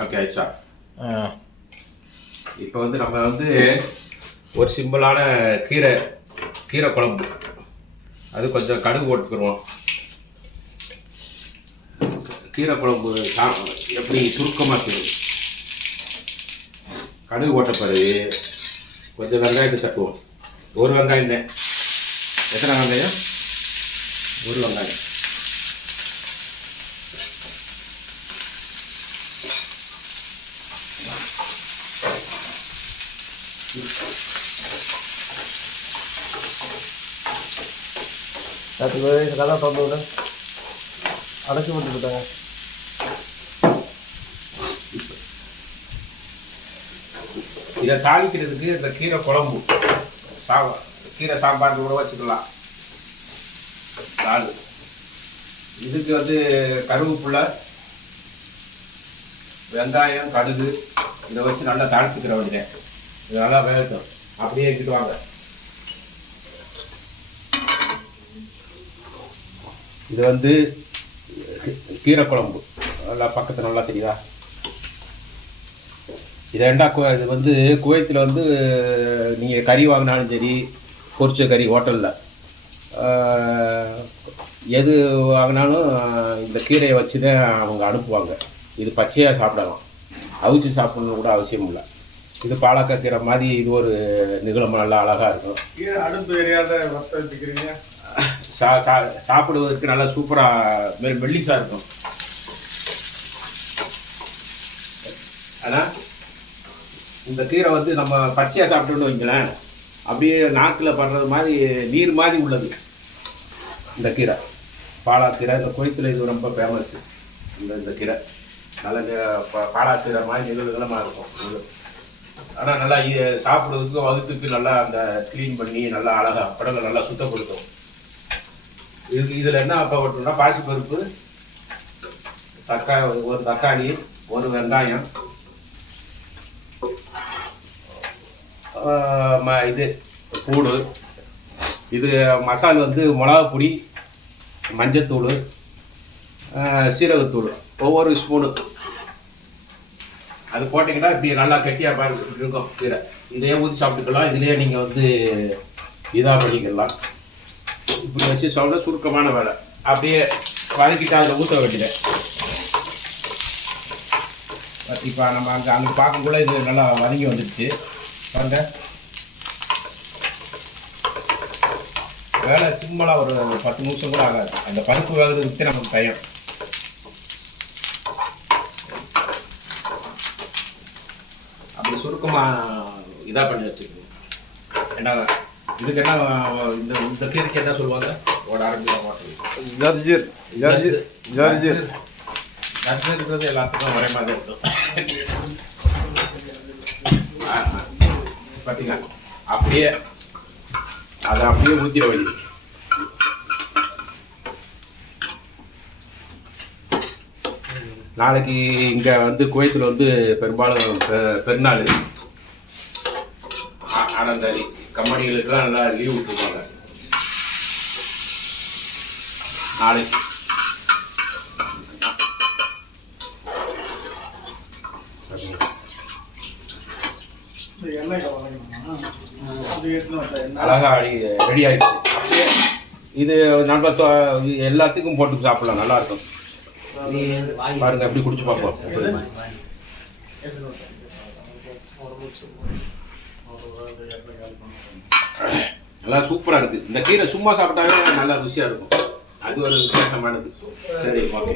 Okay ஆயிடுச்சா? இப்போ வந்து நம்ம வந்து ஒரு சிம்பிளான கீரை குழம்பு, அது கொஞ்சம் கடுகு போட்டுக்கிடுவோம். கீரை குழம்பு எப்படி சுருக்கமாக செய்யும். கடுகு போட்ட பிறகு கொஞ்சம் வெங்காயத்தை தட்டுவோம். ஒரு வெங்காயம் தான். எத்தனை வெங்காயம்? ஒரு வெங்காயம். இதெல்லாம் திறந்து விட அடைச்சி விட்டுக்கிட்டாங்க. இதை தாளிக்கிறதுக்கு இந்த கீரை குழம்பு கீரை சாம்பார் கூட வச்சுக்கலாம். இதுக்கு வந்து கருவேப்பிலை, வெங்காயம், கடுகு இதை வச்சு நல்லா தாளிச்சுக்கிற வேண்டியது. இது நல்லா வேகட்டும். அப்படியே எடுத்துட்டு வாங்க. இது வந்து கீரை குழம்பு நல்லா பக்கத்தில் நல்லா தெரியுதா? இது வந்து குவைத்தில் வந்து நீங்கள் கறி வாங்கினாலும் சரி, பொரிச்ச கறி ஹோட்டலில் எது வாங்கினாலும் இந்த கீரையை வச்சு தான் அவங்க அனுப்புவாங்க. இது பச்சையாக சாப்பிடலாம், அவிச்சு சாப்பிடணும் கூட அவசியம் இல்லை. இது பாலக்காய் கீரை மாதிரி இது ஒரு நிகழம் நல்லா அழகாக இருக்கும். அடுப்பு எரியாத வச்சுக்கிறீங்க. சாப்பிடுவதற்கு நல்லா சூப்பராக மெல்லிசாக இருக்கும். ஆனால் இந்த கீரை வந்து நம்ம பச்சையாக சாப்பிட்டோன்னு வைங்களேன், அப்படியே நாக்கில் படுறது மாதிரி நீர் மாதிரி உள்ளது இந்த கீரை. பாலாக்கீரை இந்த குவைத்தில் இது ரொம்ப ஃபேமஸ். இந்த கீரை நல்ல பாலாக்கீரை மாதிரி நிகழ்வுகளமாக இருக்கும். ஆனால் நல்லா சாப்பிட்றதுக்கும் வகுத்துக்கு நல்லா அந்த க்ளீன் பண்ணி நல்லா அழகாக படங்கள் நல்லா சுத்தப்படுத்தும். இதில் என்ன போட்டோம்னா பாசிப்பருப்பு, ஒரு தக்காளி, ஒரு வெங்காயம், இது பூடு, இது மசால் வந்து மிளகாப்பொடி, மஞ்சத்தூள், சீரகத்தூள் ஒவ்வொரு ஸ்பூனு அது போட்டிங்கன்னா இப்படி நல்லா கெட்டியாக இருக்கும் கீரை. இதையே ஊற்றி சாப்பிட்டுக்கலாம். இதுலேயே நீங்கள் வந்து இதாக பண்ணிக்கலாம். இப்படி வச்சு சொல்கிற சுருக்கமான வேலை. அப்படியே வதக்கிட்டு அதில் ஊற்ற வேண்டியது. இப்போ நம்ம அங்கே பார்க்கக்குள்ள இது நல்லா வதங்கி வந்துடுச்சு பாருங்க. வேலை சிம்பிளாக ஒரு 10 நிமிஷம் கூட ஆகாது. அந்த பருப்பு வேகிறதுக்கு நமக்கு டைம். அப்படி சுருக்கமாக இதாக பண்ணி வச்சுக்கோங்க. என்ன இதுக்கு என்ன இந்த கீரைக்கு என்ன சொல்லுவாங்க? ஒரு ஜர்ஜிர் ஜர்ஜிர்ன்றது எல்லாத்துக்கும் ஒரே மாதிரி இருக்கும். பார்த்தீங்கன்னா அப்படியே அதை அப்படியே ஊற்றிட வேண்டியது. நாளைக்கு இங்கே வந்து குவைத்தில் வந்து பெரும்பாலும் பெருநாள், ஆனந்தாரி கம்பெனிகளுக்கெல்லாம் நல்லா லீவ் விட்டுருப்பாங்க நாளைக்கு. அழகா ரெடி ஆயிடுச்சு. இது நம்ம எல்லாத்துக்கும் போட்டு சாப்பிடலாம், நல்லா இருக்கும். பாருங்க எப்படி குடிச்சு பார்ப்போம். நல்லா சூப்பராக இருக்குது. இந்த கீரை சும்மா சாப்பிட்டாவே நல்லா ருசியாக இருக்கும். அது ஒரு வித்தியாசமானது. சரி, ஓகே.